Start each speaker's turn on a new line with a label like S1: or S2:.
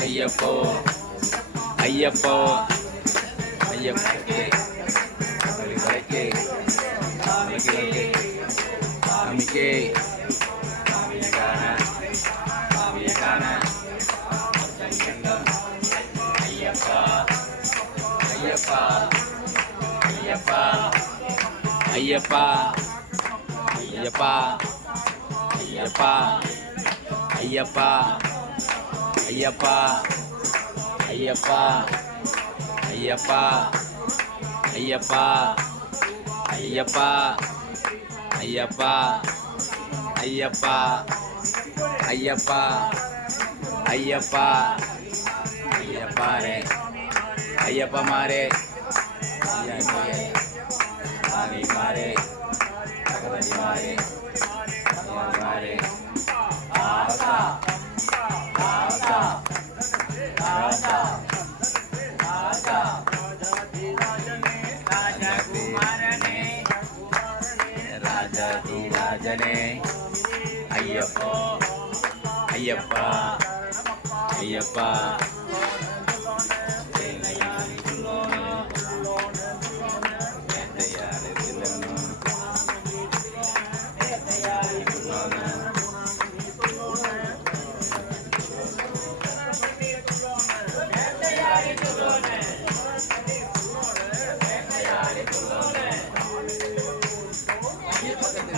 S1: ஐயப்போ ஐயப்போ ஐயப்போ வழக்கே வழக்கே நம்பிக்கே ஐயப்பா ஐயப்பா ஐயப்பா. ஐயப்பா ஐயப்பா ஐயப்பா ஐயப்பா ஐயப்பா ஐயப்பா ஐயப்பா ஐயப்பா ஐயப்பா ஐயப்பா ஐயப்பா ஐயப்பா ஐயப்பா ஐயப்பா ரே ஐயப்பா மாரே ஐயப்பா स्वामी मारे भगवती राजा अय्यप्पा अय्यप्पा अय्यप्पा